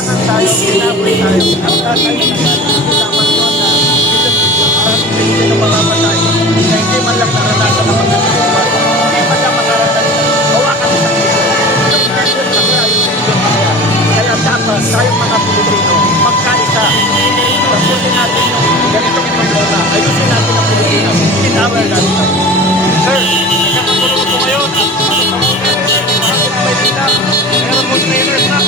Kinabangan tayo, kinaboy tayo. At tayo dapat yun na hindi na mamamatay na hindi man lang naranasan ng mga nilumba. Hindi man lang makaranas na hawakan sa kilo. Yung nandun lang tayo sa inyo kaya. Kaya dapat tayong mga Pilipino magkaisa. Tapusin natin yung ganitong problema. Ayusin natin ang Pilipinas. Tinawal natin. Sir, nagkakagulo po ngayon. Meron po trainers na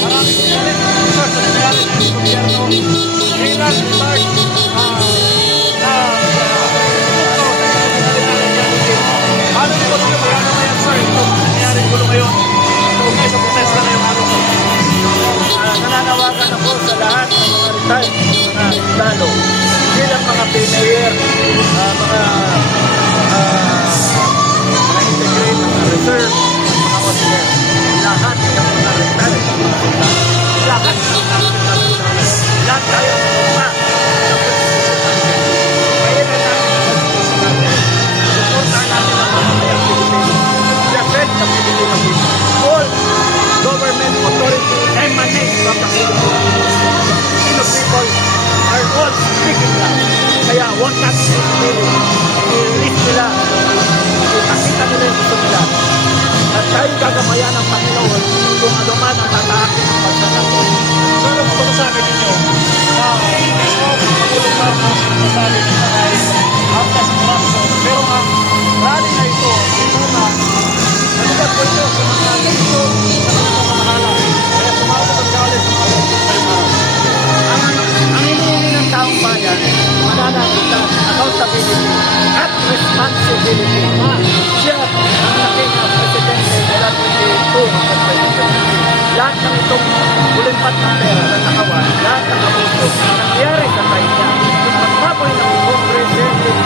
maraming sinalit sa nangyari ng gobyerno kailan start paano po ito kaya naman yan sir ito nangyari gulo ngayon ito kayo sa protesta na yung ano nananawagan ako sa lahat ng mga retired mga lalo bilang mga pinayer mga integrate mga reserve mga officer lahat ng mga retired lahat ng lahat tayo sa kaya na natin supportan natin ang mamamayang Pilipino defend the Filipino people all government authority emanates from the Filipino people are all speaking loud kaya huwag natin i-release nila ipakita nila yung gusto nila at tayo gagamayan ng Panginoon kung ano man ang tataakin ng bansa natin. So, ano po masasabi ninyo? Mismo, Pangulong Marcos masasabi nila ay after sa corruption. Pero ang rally na ito, ito na nagigad po ito sa mga ganito sa mga pamamahala. Kaya sumabot ang galit sa mga ang hinihingi ng taong bayan, mananakita, accountability at responsibility. Siya ang naging presidente mula 22 hanggang 2023. Lahat ng itong ulimpat ng pera na nakawan, lahat ng abuso nangyari sa tayo niya. Yung pagpapoy ng Congress,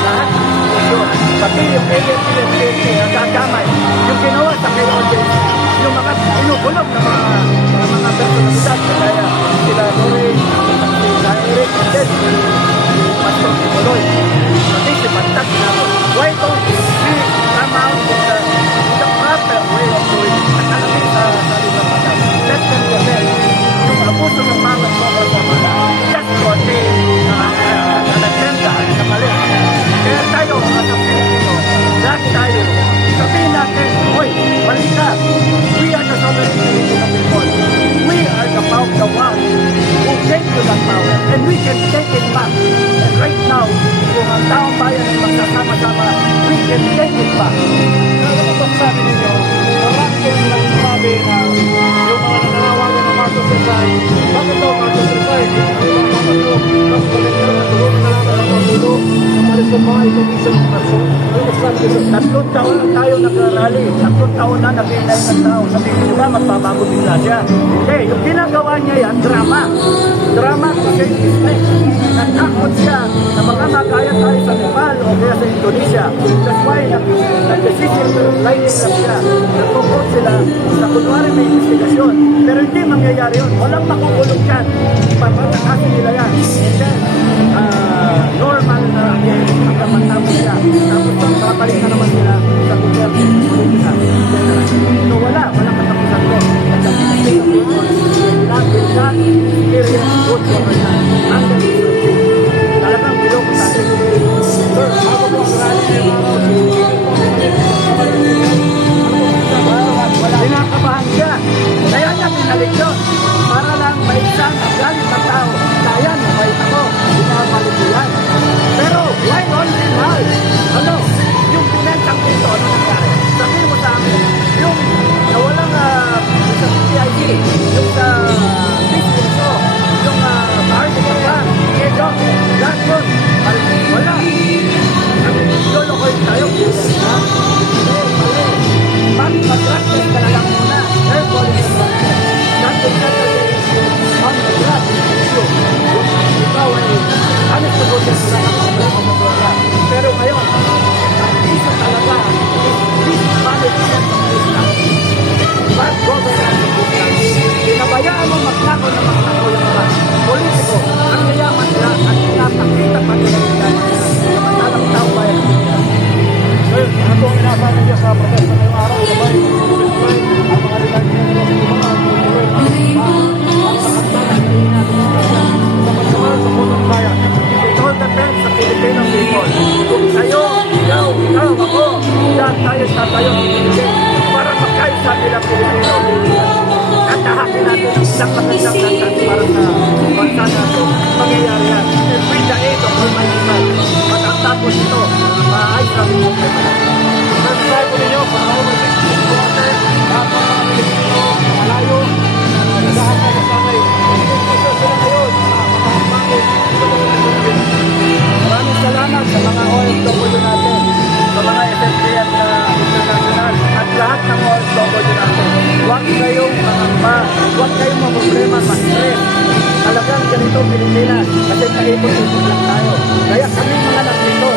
lahat ng institusyon, pati yung AFP ang gagamay, yung ginawa sa KOJC, yung mga inukulog na mga personalidad, kaya sila Lorraine, sila Eric, and then Pastor Tiboloy, pati si Pantat namin. Why don't we come out with the proper way of doing it? At alamig sa limapanan. Let them defend yung abuso ng mga sobra sa mga just to attain an agenda na mali. Kaya tayo, at ang Pilipino, lahat tayo, sabihin natin, hoy, mali ka. We are the sovereign Filipino people. We are the one who gave you that power and we can take it back. And right now, kung ang taong bayan ay magsasama-sama, we can take it back. Ano po sabi ninyo? Marami ko yung nagsasabi na yung mga nananawagan ng Marcos Rizal, bakit daw Marcos Rizal? Yung mga kapatid, mas pagkakita na tulungan na lang ang pagbulo ng marisong mga ikomisyon ng person. Ano po sabi nyo? 3 taon na tayo nagrarally. 3 taon na nag-inay ng tao. Sabihin nyo ba, magbabago bigla siya? Hindi, yung ginagawa niya yan, drama. Drama to save his life. Natakot siya na mga magaya tayo sa Nepal o kaya sa Indonesia. That's why nag-decision lining na siya. Nagpupot sila sa kunwari may investigasyon. Pero hindi mangyayari yun. Walang makukulong yan. Papatakasin nila yan. And then, normal na hanggang matapos siya. Tapos ang babalik na naman sila sa gobyerno. So walang katapusan ko. At ang will not experience good governance under this regime. Talagang bilog tayo. Sir, ako po ang rally ngayong araw. Pinakabahan siya. Kaya niya pinalik yun. Para lang may isang galit ng tao. Kaya niya, may ako. Pinamalik yan. Pero why only now? Ano? Yung pinentang dito, ano nangyari? Sabihin mo sa amin, yung nawalang sa PIC, yung sa Bispo, yung Bahari ng Bank, Edok, lahat yun. Wala. Lolokoy tayo. Mag-practice ka na lang muna. Therefore, not to settle on the blood issue. Ikaw ay honest to goodness na ang pero ngayon, ang isa talaga is mismanagement of this country. Bad governance of this country. Pinabayaan mo magnakaw na magnakaw yung mga politiko. Ang yayaman nila at pinapakita pa nila yung matalang tao bayan. Sir, ano po ang inasabi niya sa protesta ngayong araw? Sabay, ang mga rilay niya sa mga natin ang isang magandang landas para sa bansa natin. Mangyayari yan. And with the aid of Almighty God, matatapos ito, maayos namin yung problema natin. Masasabi po ninyo, para overseas supporter, lahat ng mga Pilipino, malayo, naghahanap na sanay. Gusto sila ngayon, makahambangin, ito po sila sila. Maraming salamat sa mga OFW natin, sa mga SSDF na international, at lahat ng OFW natin. Huwag kayong mangamba, huwag kayong mamroblema, ma-stress. Talagang ganito Pilipinas, kasi kaipon-ipon lang tayo. Kaya kami mga nandito,